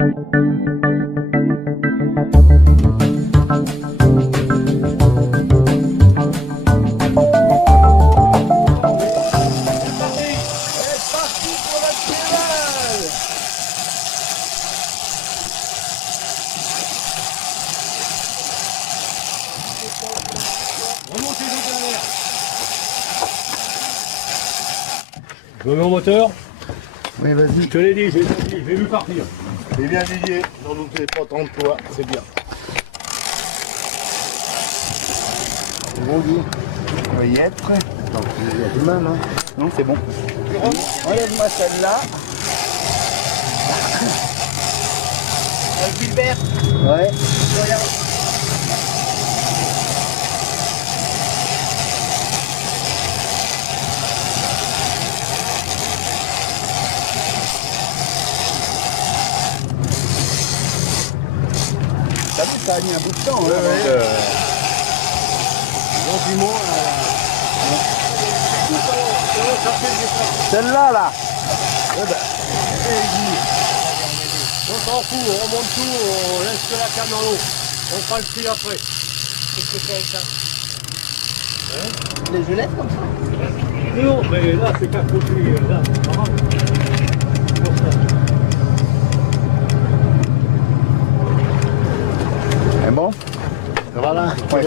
Je mets au moteur. Oui, vas-y. Je te l'ai dit, j'ai vu partir. C'est bien Didier, n'en doutez pas tant de toi, c'est bien. C'est bon Guy. On va y être. Attends, il y a du mal, hein. Non, c'est bon. Enlève-moi celle-là. Avec Gilbert. Ouais. T'as vu, ça a mis un bout de temps. Ouais, ouais. Gentiment, celle-là, là. On s'en fout, on remonte tout, on laisse que la canne dans l'eau. On fera le tri après. Qu'est-ce que tu fais avec ça? Les gelettes comme ça. Non, mais là, c'est qu'à côté, là, c'est pas grave. C'est bon? Ça va là? Ouais,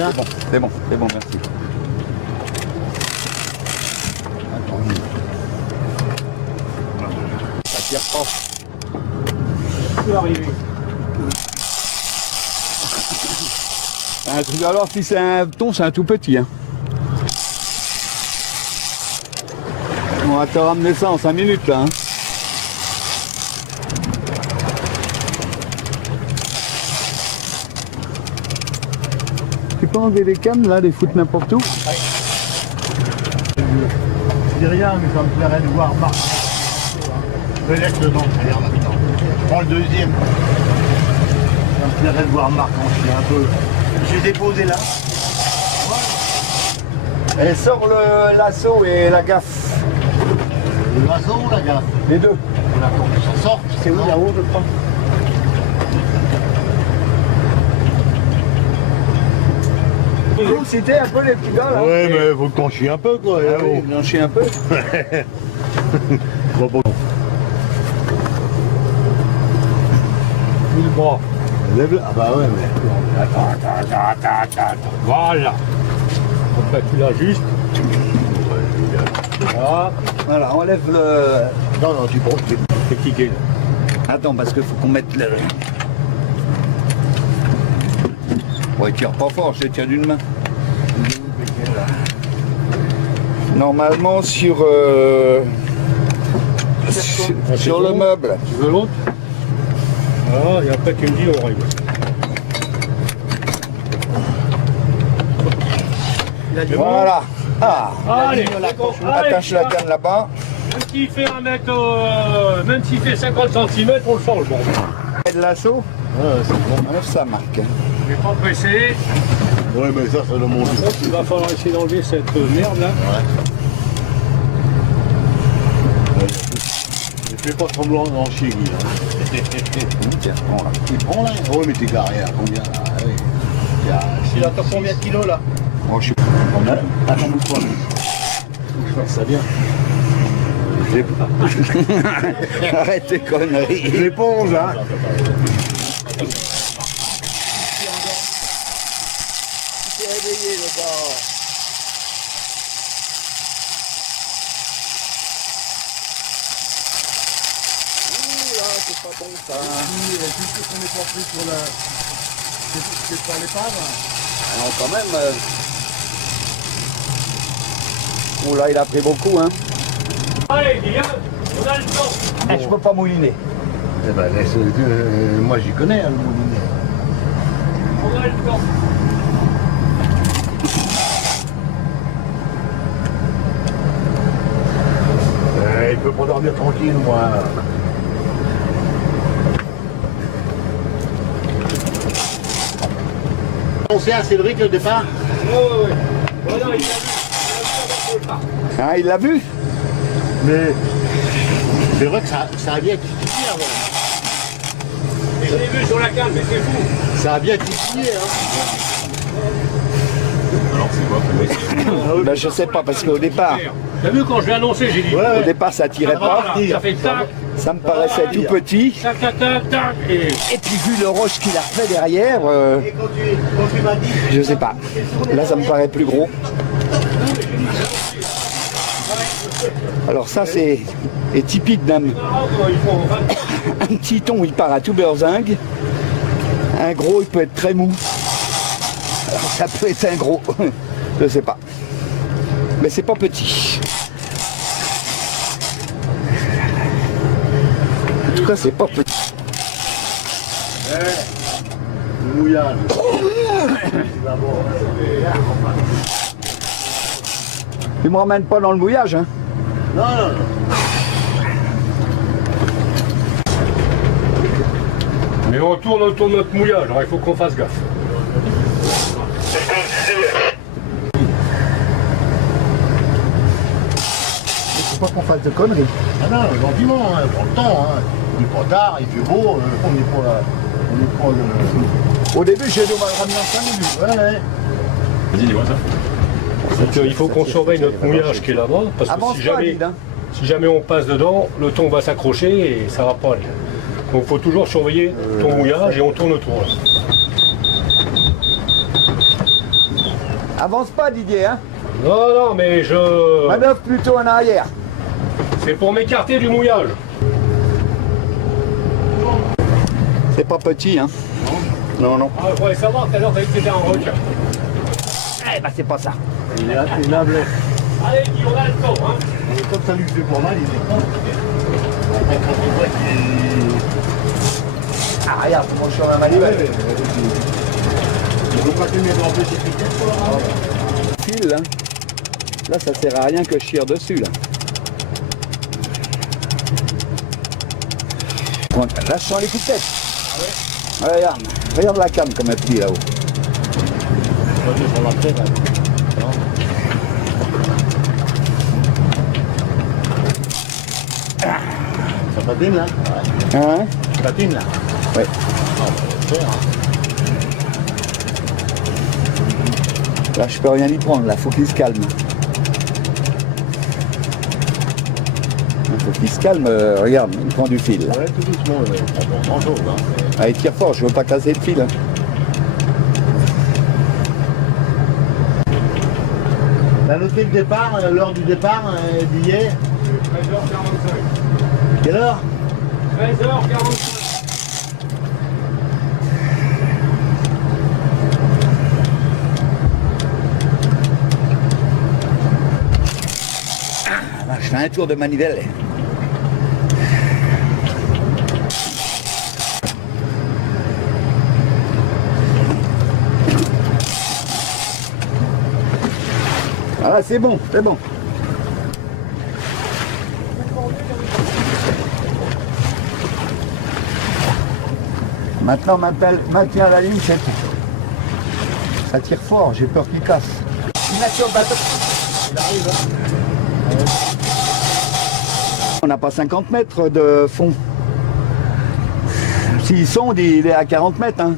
c'est bon, merci. Ça tire pas. Ça peut arriver. Un truc, alors si c'est un thon, c'est un tout petit. Hein. On va te ramener ça en 5 minutes là. Hein. Tu peux enlever les cannes là, les foutre n'importe où? Je dis rien, mais ça me plairait de voir Marc. Je laisse dedans, regarde maintenant. Prends le deuxième. Ça me plairait de voir Marc en chien un peu. Je l'ai déposé là. Et sors le lasso et la gaffe. Le lasso ou la gaffe? Les deux. D'accord, ça sort. C'est où là-haut je crois? Vous excitez un peu les petits gars là? Ouais, mais faut qu'on chie un peu quoi. Ah oui, j'en chie un peu. Bon, bon. Le bras. Lève-le. Ah bah ouais, mais. Attends. Voilà. Après, tu l'ajustes. Voilà. Voilà, enlève le... Non, tu prends. C'est cliqué. Attends, parce qu'il faut qu'on mette le... Bon, il tire pas fort, je le tire d'une main. Normalement sur le meuble. Tu veux l'autre? Voilà, et après tu me dis, on règle. Voilà. Ah, Allez, attache la canne là-bas. Même s'il fait 1 mètre, même s'il fait 50 cm, on le change. Bon. Et le lasso. Ouais, c'est bon. Enlève ça, Marc. Je vais pas presser. Ouais, mais ça le monte. Par contre, il va falloir essayer d'enlever cette merde là. Ouais. Ne fais pas semblant d'en chier, Guy. Tiens, prends là. Il prend là? Oh, mais t'es garé à combien là? Ah, oui. Il attend combien de kilos là? Moi, je suis... Attends, bouge-toi. Je fais ça bien. Arrête tes conneries. L'éponge, hein? Tu t'es réveillé, le gars. Ouh là, c'est pas bon ça. Puisque qu'on n'est pas pris sur la... C'est pas l'épave? Non, quand même. Oh là, il a pris beaucoup, hein. Allez, viens, on a le temps. Eh, je peux pas mouliner. Eh ben, laisse, moi j'y connais, hein, le moulinet. On a le temps. Il peut pas dormir tranquille, moi. On sait à Cédric le départ? Ouais. Voilà, il a vu. Ah, il l'a vu? Mais c'est vrai que ça a bien quitté avant. je l'ai vu sur la canne, mais c'est fou. Ça a bien titillé, hein. Alors c'est quoi? Ben, je sais pas, parce qu'au départ, T'as vu quand je l'ai annoncé, j'ai dit. Ouais. au départ ça tirait pas, Ça fait tac, ça me paraissait tout petit. tac, tac, tac, tac. Et Et puis vu le roche qu'il a refait derrière, Et quand tu m'as dit... je sais pas. Là ça me paraît plus gros. Alors ça c'est typique d'un un petit thon, il part à tout beurzingue. Un gros il peut être très mou. Alors ça peut être un gros, je sais pas. Mais c'est pas petit. En tout cas c'est pas petit. Mouillage. Tu me ramènes pas dans le mouillage, hein? Non, non, non. Mais on tourne autour de notre mouillage, alors il faut qu'on fasse gaffe. Faut pas qu'on fasse de conneries. Ah non, gentiment, hein, prends le temps. Hein. Il est pas tard, il fait beau, on n'est pas... Au début j'ai dû ramener en 5 minutes. Ouais. Vas-y, dis-moi ça. Donc il faut qu'on surveille notre mouillage qui est là-bas, parce que Avance si pas, jamais, Lyd, hein. si jamais on passe dedans, le thon va s'accrocher et ça va pas aller. Donc il faut toujours surveiller ton mouillage et on tourne autour. Là. Avance pas Didier, hein? Non, non, mais Manœuvre plutôt en arrière. c'est pour m'écarter du mouillage. C'est pas petit, hein? Non, non. Ah, il faudrait savoir tout à l'heure que c'était un requin. Eh ben c'est pas ça. Il est aimable. Allez, Guy, on a le temps, hein. Et comme ça lui fait pour mal, il est con. Après, quand on voit qu'il est... Ah regarde, comment je suis en manivelle. Il faut pas que tu mettes en précipitation. Fil, hein. Là ça sert à rien que je tire dessus là. Bon, là je sens les coups de tête. Regarde, regarde la canne comme elle plie là-haut. Ça patine là? Hein? Ça patine là? Ouais. Là je peux rien y prendre, là faut qu'il se calme. Il faut qu'il se calme, regarde, il prend du fil. Là. Ouais, tout doucement, pas grand chose. Hein. Ah, il tire fort, je veux pas casser le fil. Hein. T'as noté le départ, l'heure du départ d'hier? 13h45. Quelle heure? 13h45. Ah, je fais un tour de manivelle. Ah c'est bon, c'est bon. Maintenant, maintiens la ligne, c'est tout. Ça tire fort, j'ai peur qu'il casse. Sur le bateau. On n'a pas 50 mètres de fond. S'il sonde, il est à 40 mètres. Hein.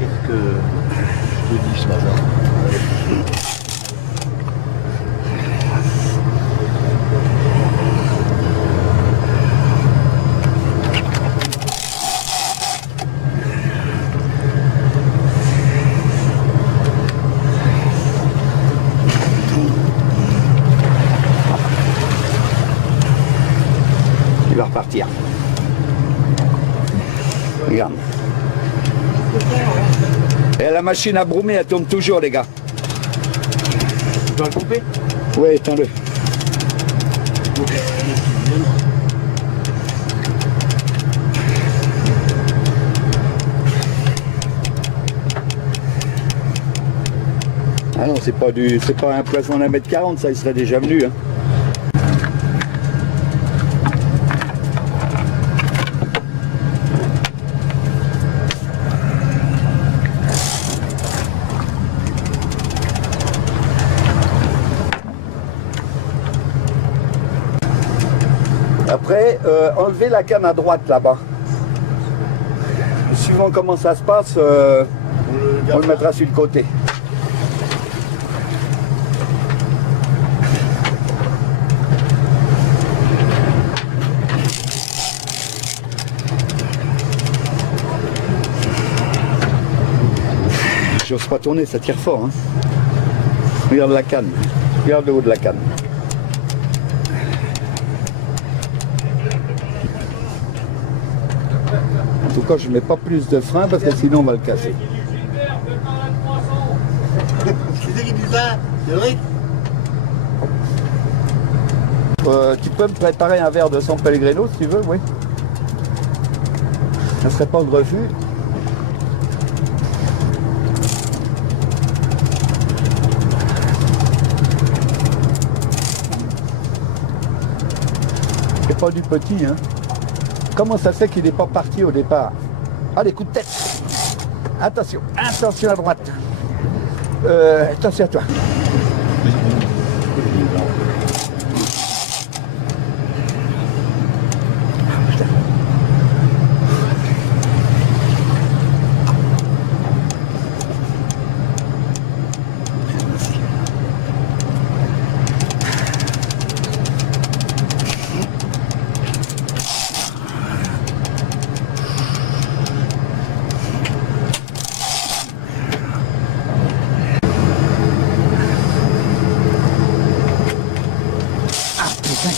Qu'est-ce que je te dis ce matin? Il va repartir. Regarde. Et la machine à broomer, elle tourne toujours, les gars. Tu dois le couper? Oui, éteins-le. Ah non, c'est pas un poisson d'1 mètre 40, ça, il serait déjà venu. Hein. Après, enlevez la canne à droite là-bas. suivant comment ça se passe, on le mettra sur le côté. J'ose pas tourner, ça tire fort. Hein. Regarde la canne. Regarde le haut de la canne. En tout cas, je mets pas plus de frein parce que sinon on va le casser. C'est qui dit ça? Cédric? Tu peux me préparer un verre de San Pellegrino si tu veux, oui. Ça serait pas le refus. C'est pas du petit, hein. Comment ça se fait qu'il n'est pas parti au départ? Allez, coup de tête. Attention, attention à droite. Attention à toi.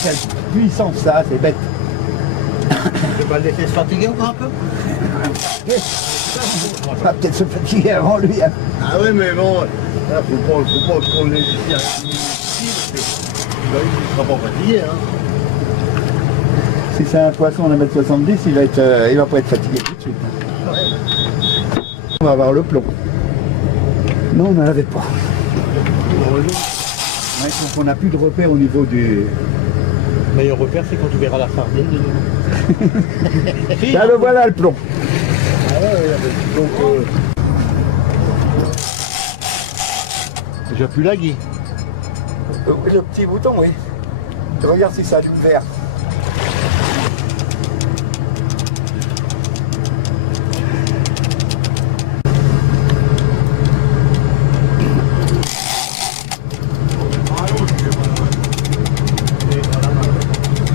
Quelle puissance ça, c'est bête. Tu vas le laisser se fatiguer encore un peu? On va peut-être se fatiguer avant lui. Hein. Ah oui, mais bon, là, faut pas qu'on le laisse ici, parce que il sera pas fatigué. Hein. Si c'est un poisson de 1m70, il va pas être fatigué tout de suite. Ouais. On va avoir le plomb. Non, on n'en avait pas. Heureusement. Ouais, donc on n'a plus de repère au niveau du... Le meilleur repère, c'est quand tu verras la sardine de nous. Là, le voilà le plomb. Ah ouais, donc... J'appuie la guille. Le petit bouton, oui. Regarde si ça a dû le faire.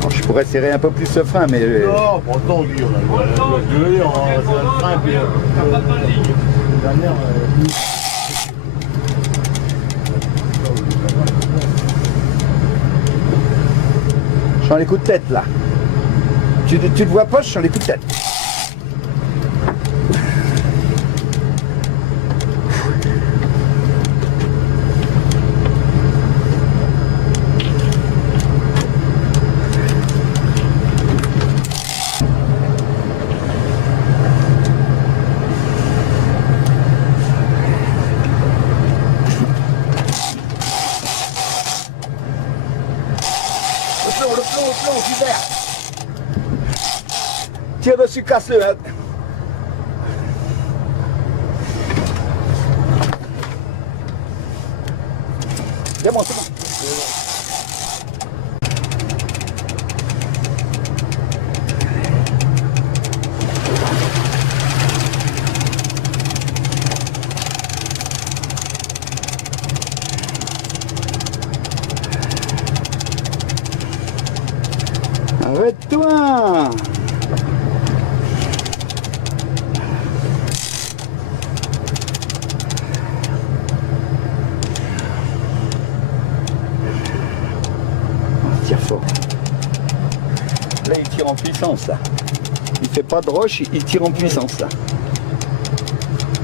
Je pourrais serrer un peu plus ce frein, mais... Non, pourtant, Guy, on a le frein, puis... la dernière... Je sens les coups de tête, là. Tu le vois pas, je sens les coups de tête. Le plomb, super. Tire dessus, casse-le. Hein. C'est bon, c'est bon. Arrête-toi! Tire fort. Là, il tire en puissance, là. Il fait pas de roche, il tire en puissance, là.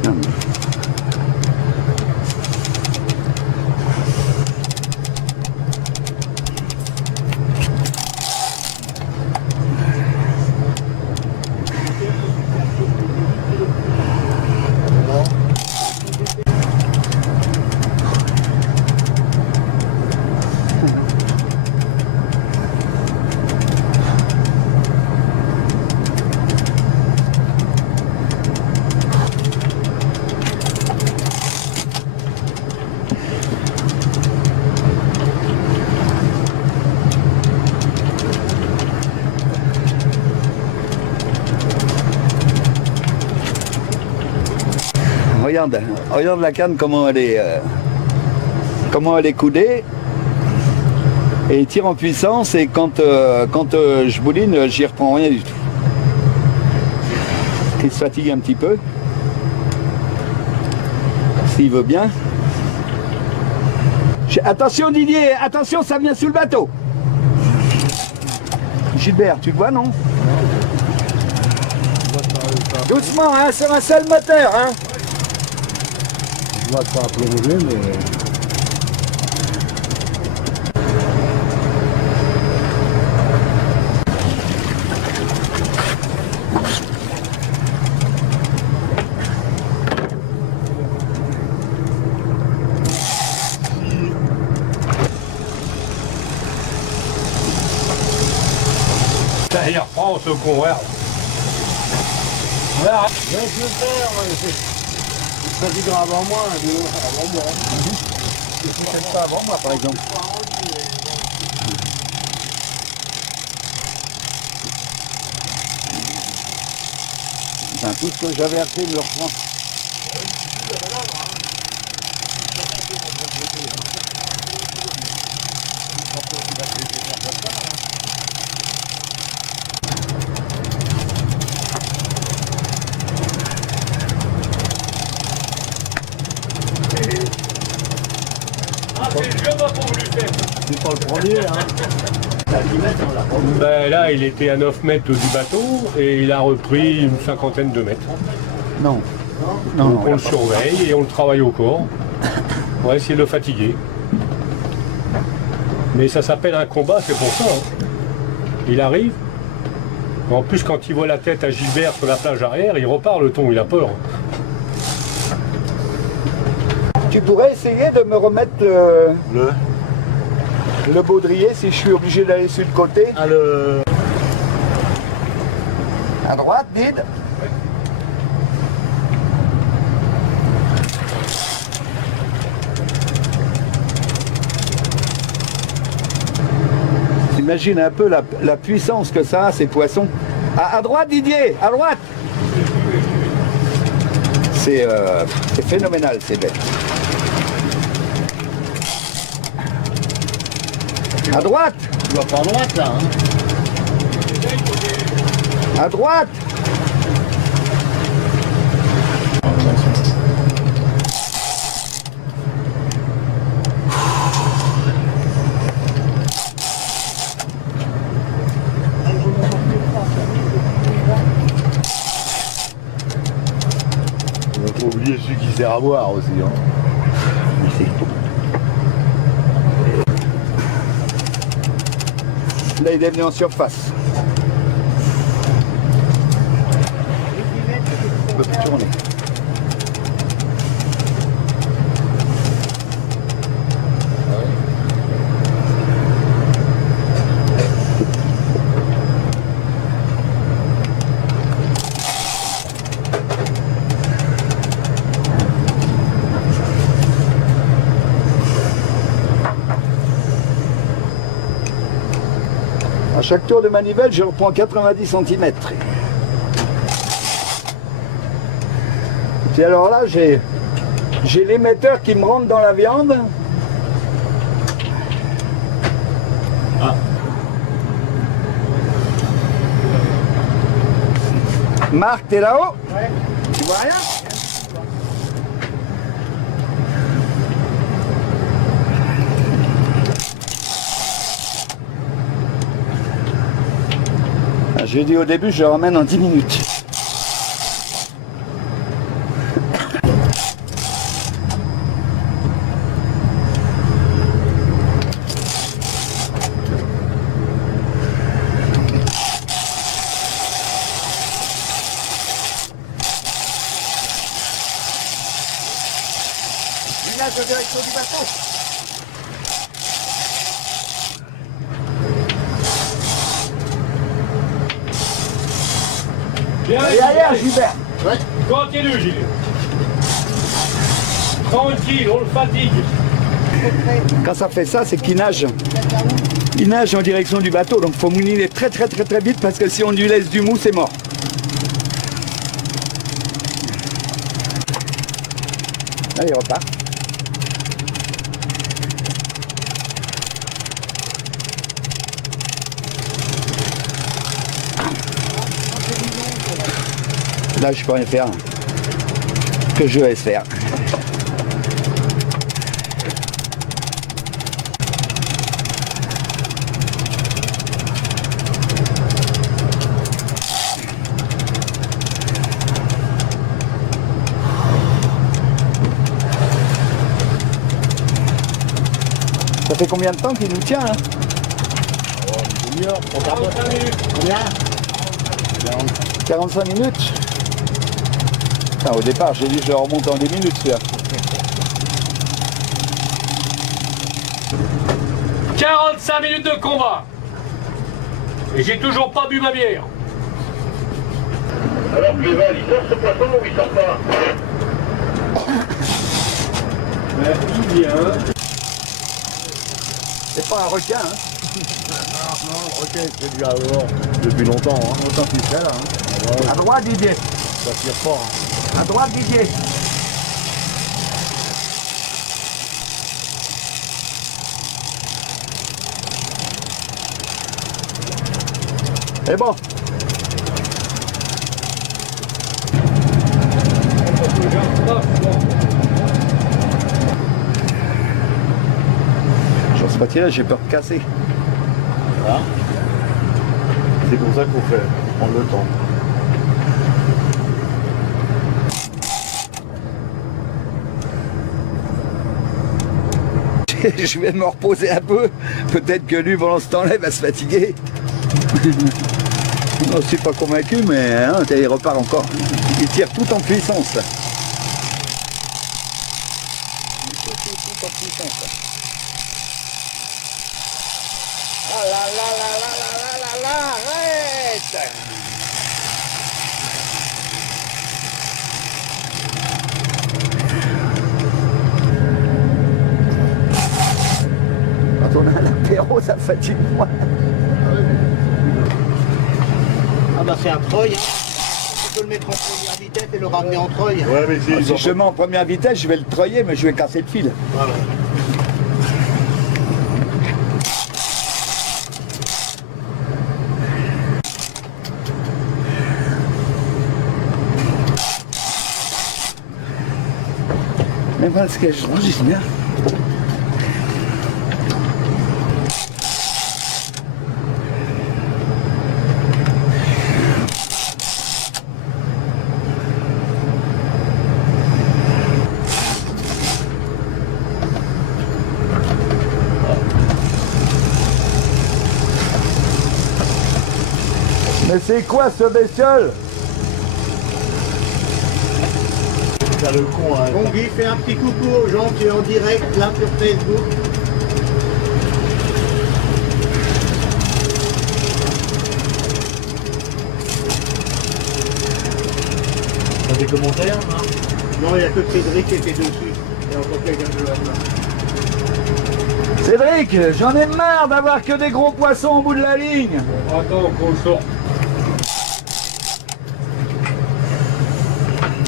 Non, mais... regarde la canne comment elle est coudée. Et il tire en puissance et quand je bouline, j'y reprends rien du tout. Il se fatigue un petit peu. S'il veut bien. Attention Didier, attention, ça vient sous le bateau. Gilbert, tu le vois, non? Doucement, hein, c'est un seul moteur, hein. Je vois pas plonger, mais... Ça, il reprend ce con, regarde. Regarde. Ouais, je vais le faire, ouais. Ça fatiguera avant moi, avant moi. Je ne fais pas avant moi, par exemple. Tout ce que j'avais appris me le reprend. Ah, c'est le vieux bateau, Lucien. C'est pas le premier, hein. Ben là, il était à 9 mètres du bateau et il a repris une cinquantaine de mètres. Non. Donc on le surveille et on le travaille au corps. On va essayer de le fatiguer. Mais ça s'appelle un combat, c'est pour ça. Hein. Il arrive. En plus, quand il voit la tête à Gilbert sur la plage arrière, il repart le thon, il a peur. Tu pourrais essayer de me remettre le baudrier si je suis obligé d'aller sur le côté. Ah, le... À droite, Did. Imagine un peu la puissance que ça a, ces poissons. À droite, Didier, à droite. C'est phénoménal, ces bêtes. À droite. Tu vas pas à droite, là, hein. À droite. On va pas oublier celui qui sert à boire aussi, hein. Là, il est venu en surface. On peut plus tourner. À chaque tour de manivelle, je reprends 90 cm. Puis alors là, j'ai l'émetteur qui me rentre dans la viande. Ah. Marc, t'es là-haut? Ouais. Tu vois rien? J'ai dit au début, je le ramène en 10 minutes. Village de direction du bateau. Allez, Gilbert. Ouais. Continue, Gilles. Tranquille, on le fatigue. Quand ça fait ça, c'est qu'il nage. Il nage en direction du bateau, donc il faut mouliner très vite parce que si on lui laisse du mou, c'est mort. Allez, repart. Là, je peux rien faire. Que je laisse faire. Ça fait combien de temps qu'il nous tient là? Une demi-heure, 45 minutes. Combien 45 minutes. Putain, au départ, j'ai dit je le remonte en 10 minutes celui-là. 45 minutes de combat. Et j'ai toujours pas bu ma bière. Alors Cléval, il sort ce poisson ou il sort pas? Il vient. C'est pas un requin, hein? Non, ok, c'est déjà dehors depuis longtemps. Hein. Longtemps qu'il fait là. Hein. Ouais, À droite, Didier. ça tire fort. Hein. À droite, Didier. C'est bon. J'ose pas tirer, j'ai peur de casser. Voilà. C'est pour ça qu'on fait prendre le temps. Je vais me reposer un peu. Peut-être que lui, pendant ce temps-là, il va se fatiguer. Non, je suis pas convaincu, mais hein, il repart encore. Il tire tout en puissance. Là. Il tire tout en puissance. Là. Ah là là là là là là là là, arrête! Quand on a un apéro, ça fatigue moins. Ah bah c'est un treuil. Hein. Tu peux le mettre en première vitesse et le ramener en treuil. Ouais, mais Si je le mets en première vitesse, je vais le treuiller, mais je vais casser le fil. Voilà. Mais voilà ce que je range bien. Mais c'est quoi ce bestiole? T'as le con, hein. Bon Guy, fais un petit coucou aux gens qui est en direct là sur Facebook. T'as des commentaires, hein? Non, il n'y a que Cédric qui était dessus. Et encore quelqu'un de là. Cédric, j'en ai marre d'avoir que des gros poissons au bout de la ligne. Attends qu'on le sorte.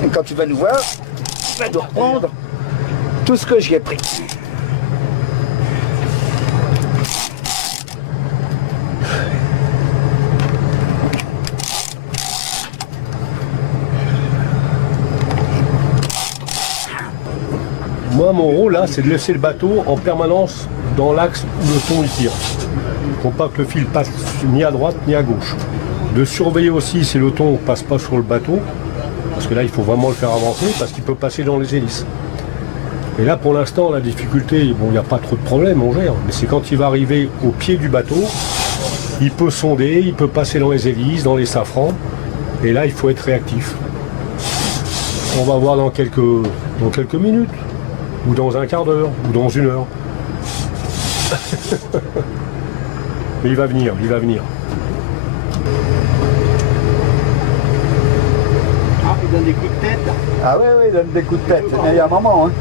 Et quand tu vas nous voir, tu vas nous reprendre tout ce que j'y ai pris. Moi, mon rôle là, c'est de laisser le bateau en permanence dans l'axe où le thon il tire. Faut pas que le fil passe ni à droite ni à gauche. De surveiller aussi si le thon passe pas sur le bateau, parce que là, il faut vraiment le faire avancer, parce qu'il peut passer dans les hélices. Et là, pour l'instant, la difficulté, bon, il n'y a pas trop de problème, on gère. Mais c'est quand il va arriver au pied du bateau, il peut sonder, il peut passer dans les hélices, dans les safrans. Et là, il faut être réactif. On va voir dans quelques minutes, ou dans un quart d'heure, ou dans une heure. Mais il va venir, il va venir. Ah, il donne des coups de tête. Ah oui, oui, il donne des coups de tête. Mais il y a un moment, hein.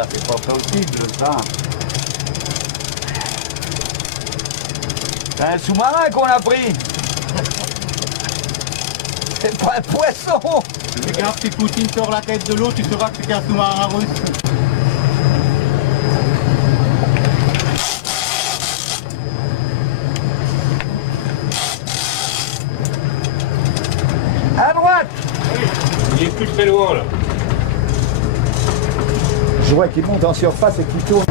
ça, c'est pas possible ça. C'est un sous-marin qu'on a pris. C'est pas un poisson. Regarde, si Poutine sort la tête de l'eau, tu sauras que c'est un sous-marin russe. À droite. Il est plus très loin là. Je vois qu'il monte en surface et qu'il tourne.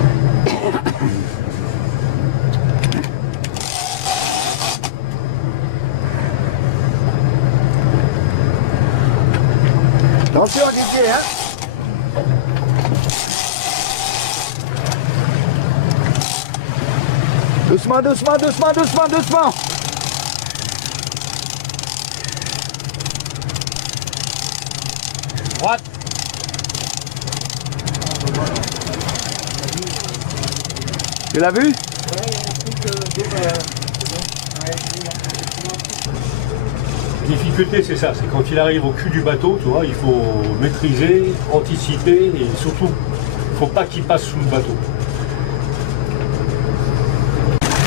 Attention Didier, hein. Doucement, doucement, doucement, doucement, doucement. Droite. Tu l'as vu? La difficulté, c'est ça, c'est quand il arrive au cul du bateau, tu vois, il faut maîtriser, anticiper et surtout, il ne faut pas qu'il passe sous le bateau.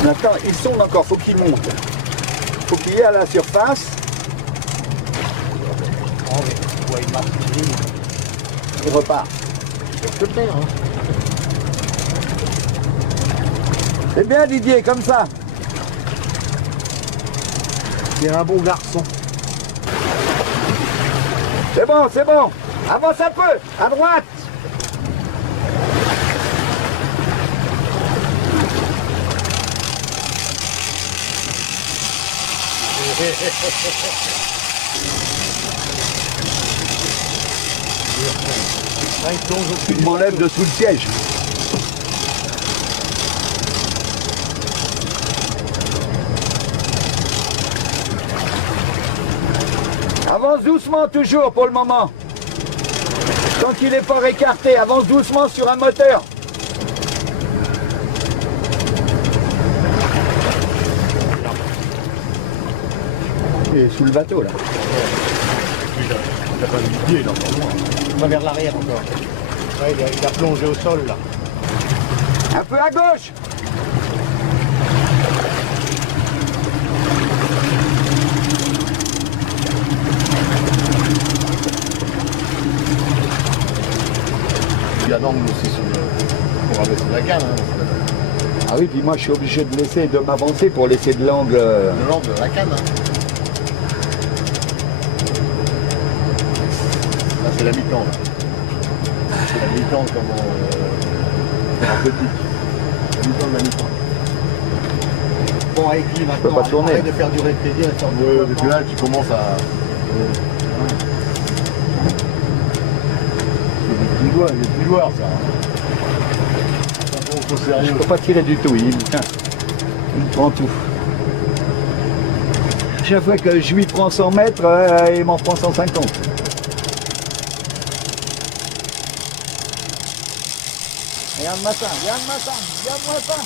Maintenant, il sonde encore, faut qu'il monte. Faut qu'il y ait à la surface. Il repart. C'est bien Didier, comme ça. C'est un bon garçon. C'est bon, c'est bon. Avance un peu, à droite. Il m'enlève de sous le siège. Avance doucement toujours pour le moment. Tant qu'il n'est pas écarté, avance doucement sur un moteur. Il est sous le bateau là. Il a pas mis le pied, il est encore loin. Il va vers l'arrière encore. Ouais, il a plongé au sol là. Un peu à gauche. Il y a l'angle aussi sur le... pour abaisser la canne. Hein. Ah oui, puis moi je suis obligé de m'avancer pour laisser de l'angle. De l'angle de la canne. Hein. Là c'est la mi-temps. C'est la mi-temps comme en petit. La mi-temps de la mi-temps. Bon, avec lui maintenant, pas tourner. arrête de faire durer le plaisir et de faire du depuis là tu commences à... Il est plus joueur ça. Faut Je sérieux. ne peux pas tirer du tout, il prend tout. Chaque fois que je lui prends 100 mètres, il m'en prend 150. Regarde-moi ça, regarde-moi ça, regarde-moi ça.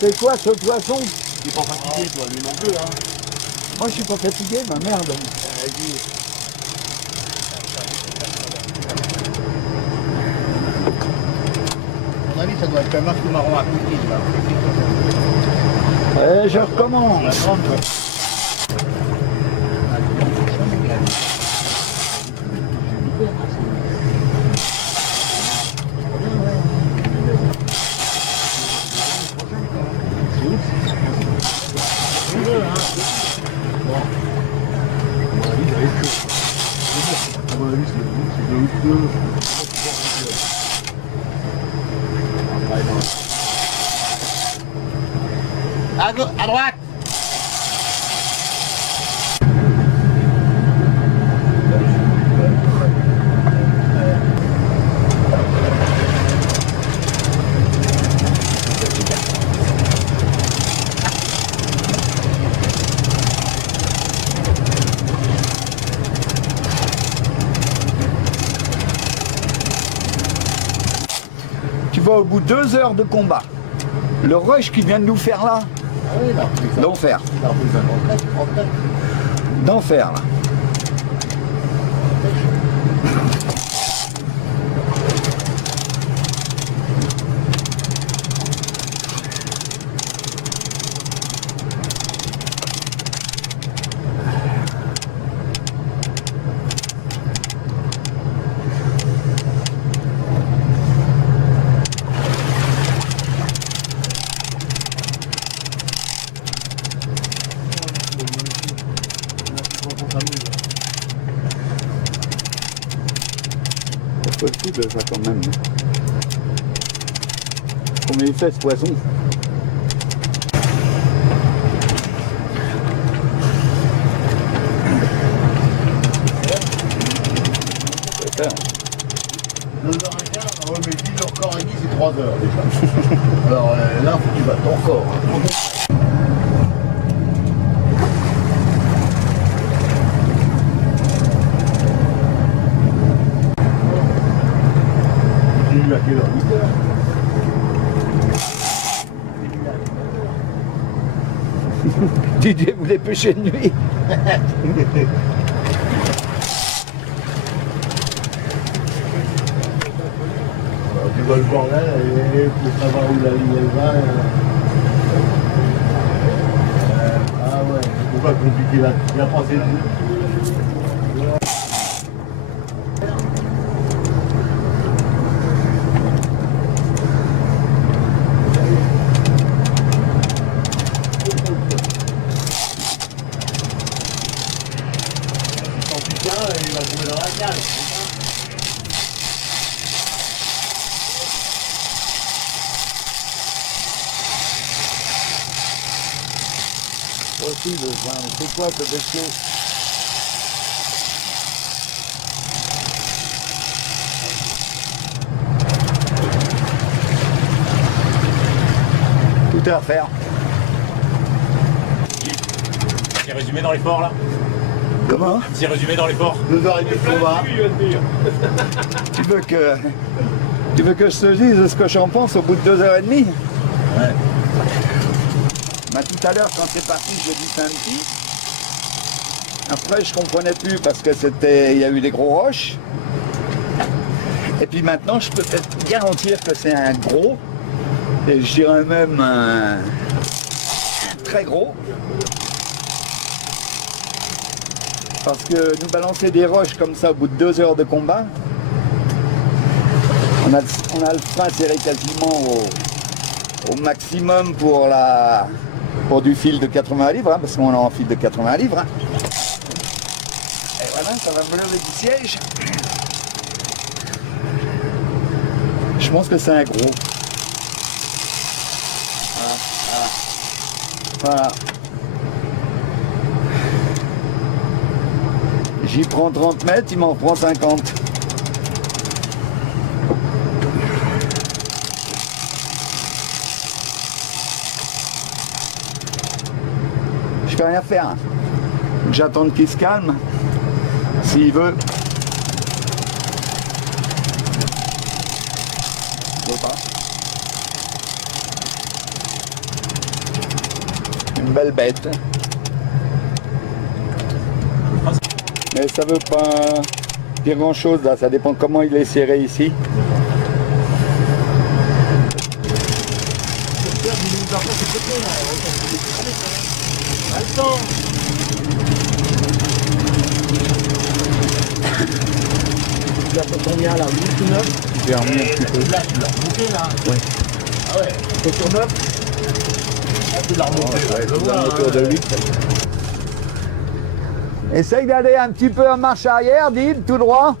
C'est quoi ce poisson? Tu n'es pas fatigué toi, lui non plus hein. Moi je suis pas fatigué, ma merde. À mon avis ça doit être quand même un sous-marin à Poutine là. Je recommence. La grande, ouais. À droite. Tu vois, au bout de 2 heures de combat, le rush qu'il vient de nous faire là, Ah oui, d'enfer. il a repris ça. D'enfer là. Ça faut le coup de ça quand même. Combien il fait ce poisson? Ça va faire. 2h15, ouais, mais 10h15, c'est 3 heures déjà. Alors là, faut que tu battes encore. J'ai eu à quelle heure? 8h. Didier voulait pêcher de nuit. Alors, tu vois le bordel, et pour savoir où la ligne elle va. Ah ouais, c'est pas compliqué là. Il a pensé il va tomber dans la cale. Aussi, le vin, c'est quoi ce bestiau? Tout est à refaire. Petit résumé dans l'effort là. Comment? Petit résumé dans l'effort. 2h30 de combat. Tu veux que je te dise ce que j'en pense au bout de 2h30? Ouais. Bah, tout à l'heure, quand c'est parti, j'ai dit c'est un petit. Après, je comprenais plus parce que il y a eu des gros roches. Et puis maintenant, je peux te garantir que c'est un gros. Et je dirais même un très gros. Parce que nous balancer des roches comme ça au bout de 2 heures de combat, on a le frein serré quasiment au maximum pour du fil de 80 livres, hein, parce qu'on est en fil de 80 livres. Hein. Et voilà, ça va me lever du siège. Je pense que c'est un gros. Voilà. J'y prends 30 mètres, il m'en prend 50. Je peux rien faire. J'attends qu'il se calme. S'il veut. Je veux pas. Une belle bête. Mais ça veut pas dire grand chose là, ça dépend comment il est serré ici. Tu as fait combien là? 8 ou 9? J'ai remis un petit peu. Là, tu l'as remonté là? Oui. Ah ouais, c'est sur 9? Ah, tu l'as remonté, Ouais, je le c'est vois, un moteur hein. de 8. Essaye d'aller un petit peu en marche arrière, Did, tout droit.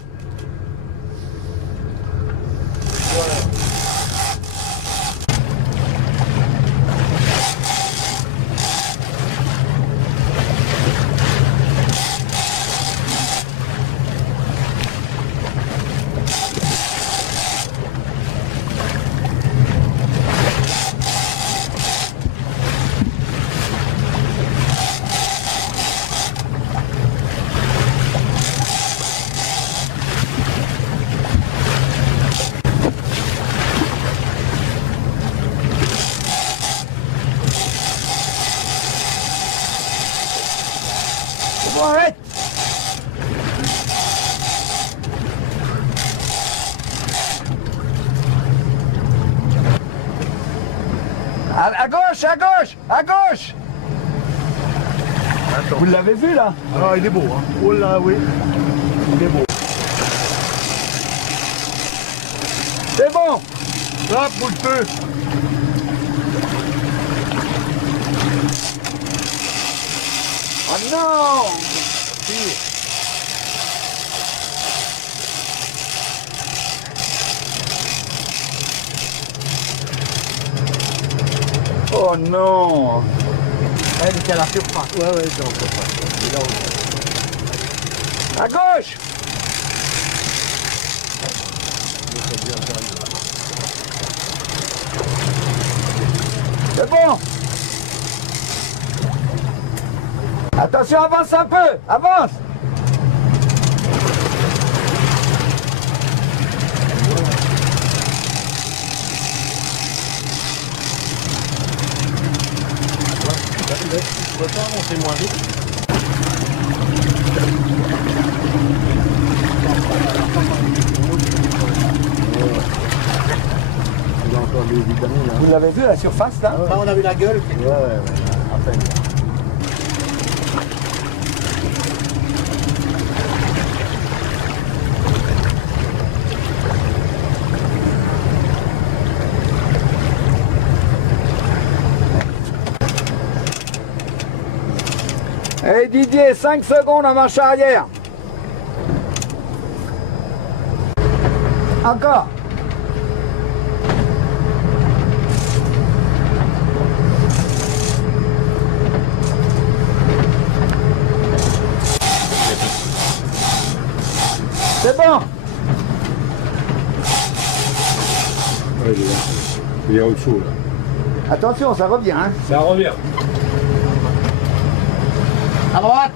Bon, arrête. À gauche, à gauche, à gauche. Vous l'avez vu là? Ah, il est beau, hein. Oh là, oui. Il est beau. C'est bon. Hop, bout de feu. Oh non. suffit. Oh non. Elle est à la surface. Ouais, ouais, non, pas. À gauche. C'est bon. Attention, avance un peu. Avance. Je peux pas avancer moins vite. Il a encore des vitamines là. Vous l'avez vu la surface là? Ah, on a vu la gueule. Ouais, à peine. Hey Didier, 5 secondes en marche arrière. Encore. C'est bon. Ouais, il est en dessous là. Attention, ça revient. Hein. Ça revient. À droite.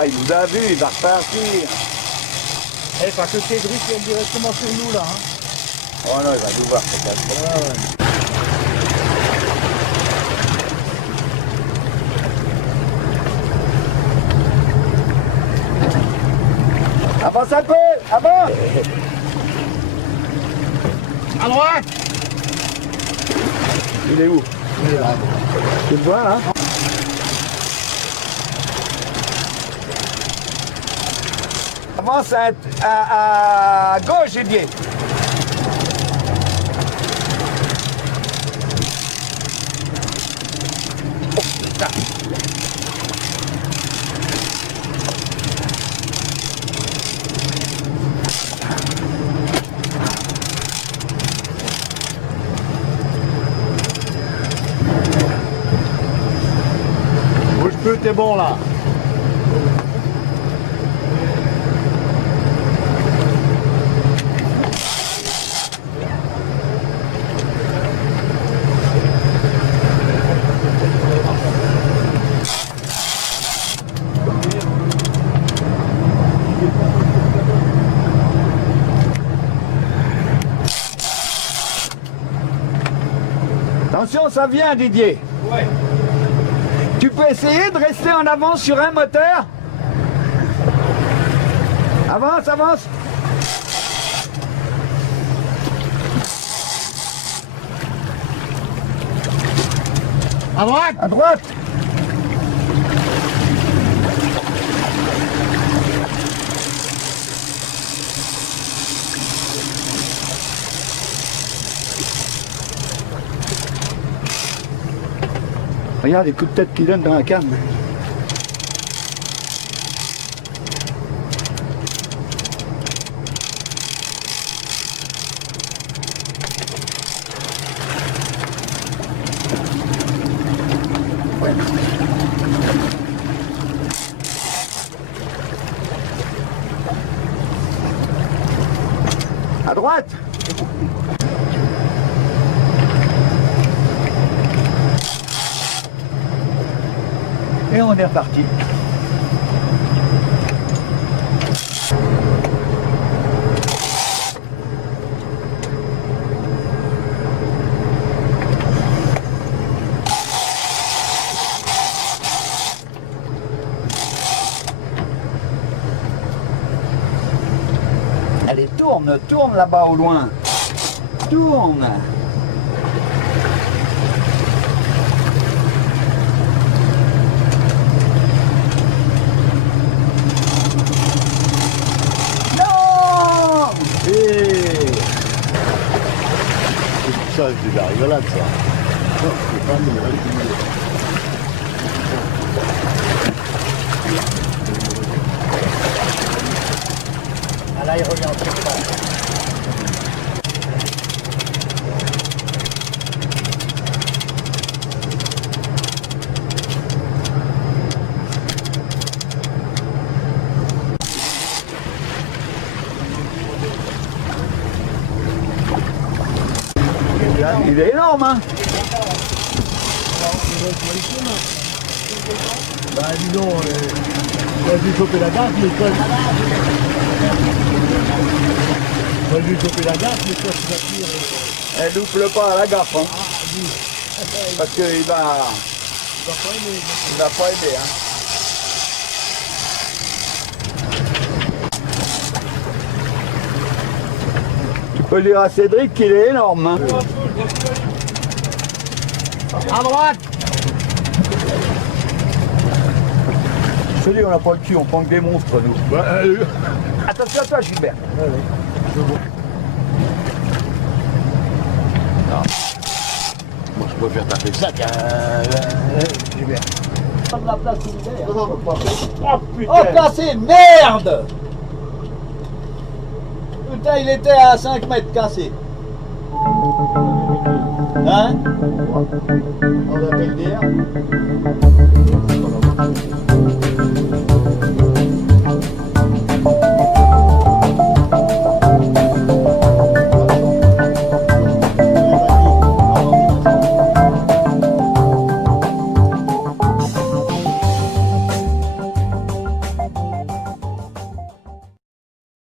Ah, il vous a vu, il va repartir. Eh, parce que Cédric est directement sur nous là. Hein. Oh non, il va nous voir peut-être. Avance un peu, avance. À droite. Il est où? Il est là. Tu le vois là? Avance à gauche, Didier. Bouge plus, t'es bon là. Attention, ça vient, Didier. Ouais. Tu peux essayer de rester en avance sur un moteur? Avance, avance. À droite. À droite. Regarde les coups de tête qu'il donne dans la canne. À droite. on est reparti. Allez, tourne, tourne là-bas au loin. Tourne. Non. Ça, c'est de la rigolade, ça. C'est pas une rigolade. Ah là, il revient en surface. Il est énorme, hein. Bah dis donc, il a dû choper la gaffe, mais toi... Il a dû choper la gaffe, mais toi tu vas tire... Elle loupe pas à la gaffe, hein. Parce qu'il va... Il va pas aimer, hein. Tu peux dire à Cédric qu'il est énorme, hein. À droite. Je te dis, on n'a pas le cul, on prend que des monstres, nous. Attention à toi, Gilbert. Moi je préfère taper ça Gilbert. Oh Oh, cassé, merde! Putain, il était à 5 mètres cassé. Hein? On va te le dire.